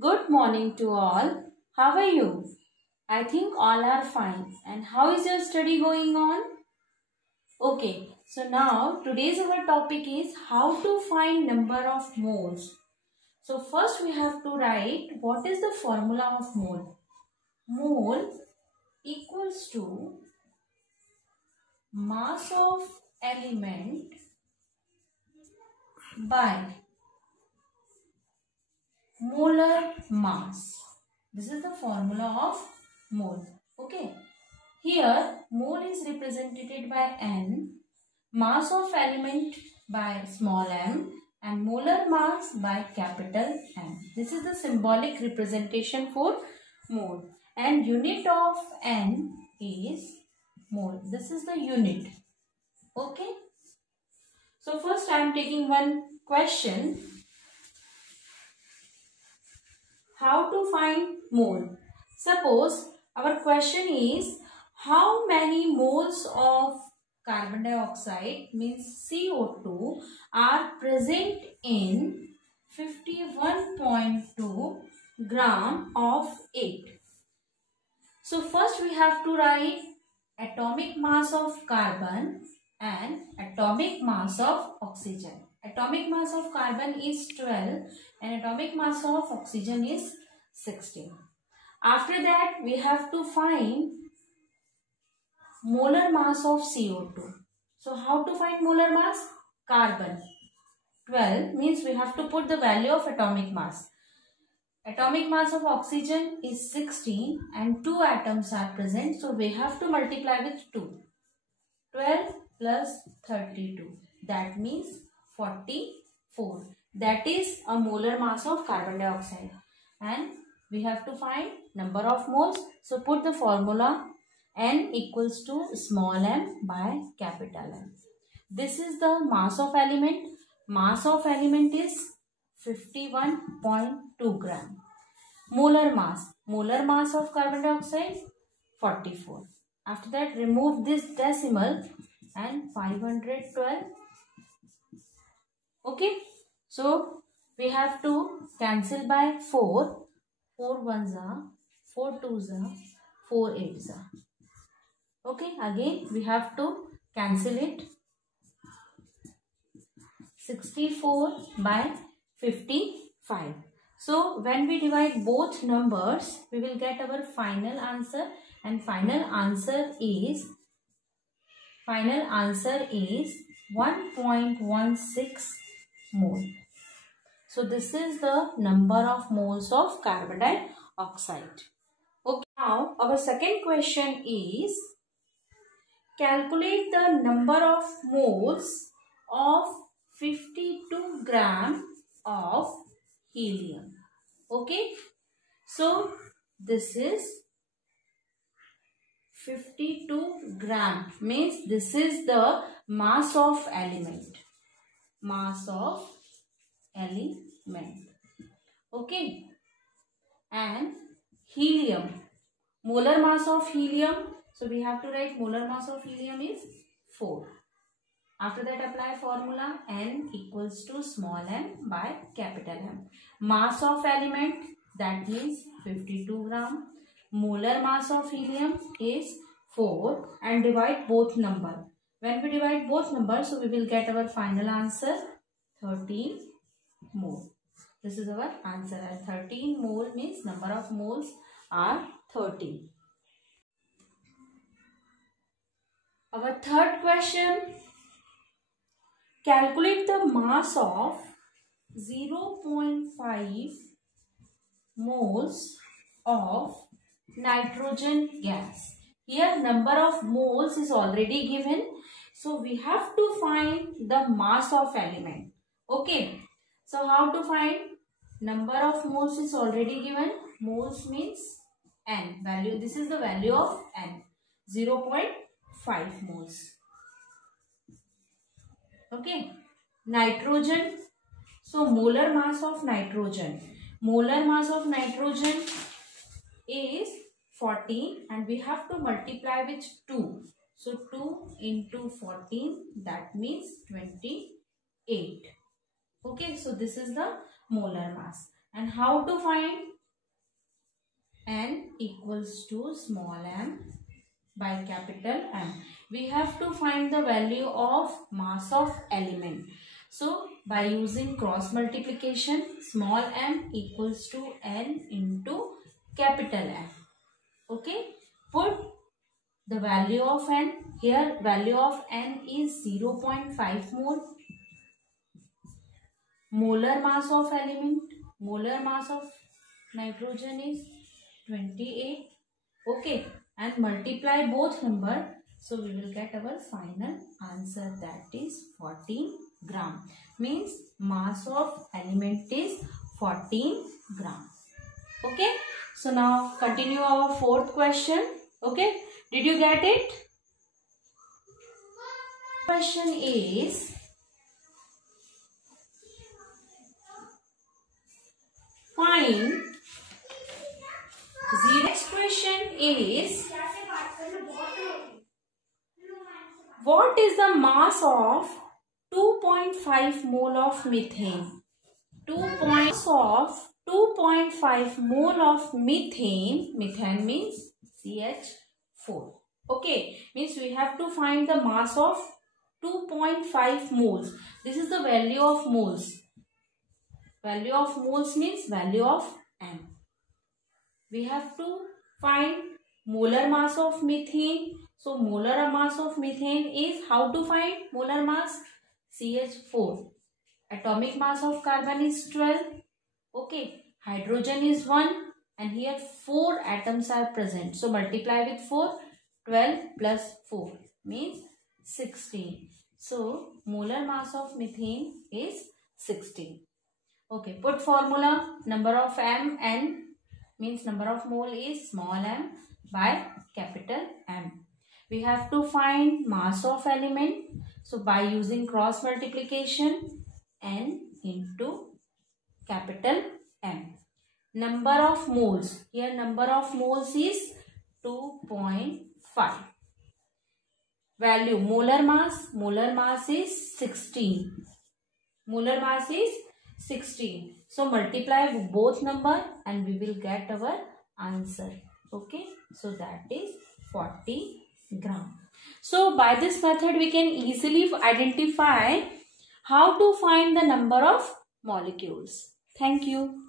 Good morning to all. How are you? I think all are fine. And how is your study going on? Okay, so now today's our topic is how to find number of moles. So first we have to write what is the formula of mole. Mole equals to mass of element by molar mass. This is the formula of mole. Okay. Here mole is represented by N, mass of element by small m and molar mass by capital M. This is the symbolic representation for mole, and unit of N is mole. This is the unit. Okay. So first I am taking one question. How to find mole? Suppose our question is how many moles of carbon dioxide means CO2 are present in 51.2 gram of 8. So first we have to write atomic mass of carbon and atomic mass of oxygen. Atomic mass of carbon is 12 and atomic mass of oxygen is 16. After that we have to find molar mass of CO2. So how to find molar mass? Carbon 12 means we have to put the value of atomic mass. Atomic mass of oxygen is 16 and 2 atoms are present. So we have to multiply with 2. 12 plus 32. That means 44. That is a molar mass of carbon dioxide. And we have to find number of moles. So put the formula N equals to small m by capital M. This is the mass of element. Mass of element is 51.2 gram. Molar mass. Molar mass of carbon dioxide 44. After that remove this decimal and 512. Okay. So we have to cancel by 4. 4 ones are, 4 twos are, 4 eights are. Okay. Again we have to cancel it. 64 by 55. So when we divide both numbers, we will get our final answer, and final answer is 1.16 mole. So this is the number of moles of carbon dioxide. Okay. Now our second question is calculate the number of moles of 52 gram of helium. Okay. So this is 52 gram means this is the mass of element. Mass of element. Okay. And helium. Molar mass of helium. So we have to write molar mass of helium is 4. After that apply formula N equals to small m by capital M. Mass of element, that means 52 gram. Molar mass of helium is 4 and divide both number. When we divide both numbers, so we will get our final answer 13 mole. This is our answer, and 13 mole means number of moles are 13. Our third question. Calculate the mass of 0.5 moles of nitrogen gas. Here number of moles is already given. So we have to find the mass of element. Okay. So how to find? Number of moles is already given. Moles means N. Value. This is the value of N. 0.5 moles. Okay. Nitrogen. So molar mass of nitrogen. Molar mass of nitrogen is 14 and we have to multiply with 2. So 2 into 14, that means 28. Okay. So this is the molar mass. And how to find? N equals to small m by capital M. We have to find the value of mass of element. So by using cross multiplication, small m equals to N into capital M. Okay. Put the value of N. Here value of N is 0.5 mole. Molar mass of element. Molar mass of nitrogen is 28. Okay. And multiply both number. So we will get our final answer, that is 14 gram. Means mass of element is 14 gram. Okay. So now continue our fourth question. Okay. Did you get it? Question is, find. Next question is, what is the mass of 2.5 mole of methane? 2.5 mole of methane. Methane means CH4. Okay, means we have to find the mass of 2.5 moles. This is the value of moles. Value of moles means value of M. We have to find molar mass of methane. So molar mass of methane is, how to find molar mass? CH4. Atomic mass of carbon is 12. Okay. Hydrogen is 1. And here 4 atoms are present. So multiply with 4. 12 plus 4 means 16. So molar mass of methane is 16. Okay. Put formula. Number of M, N. Means number of mole is small m by capital M. We have to find mass of element. So by using cross multiplication, N into capital M. Number of moles. Here number of moles is 2.5. Value molar mass. Molar mass is 16. Molar mass is 16. So multiply both number and we will get our answer. Okay. So that is 40 gram. So by this method we can easily identify how to find the number of molecules. Thank you.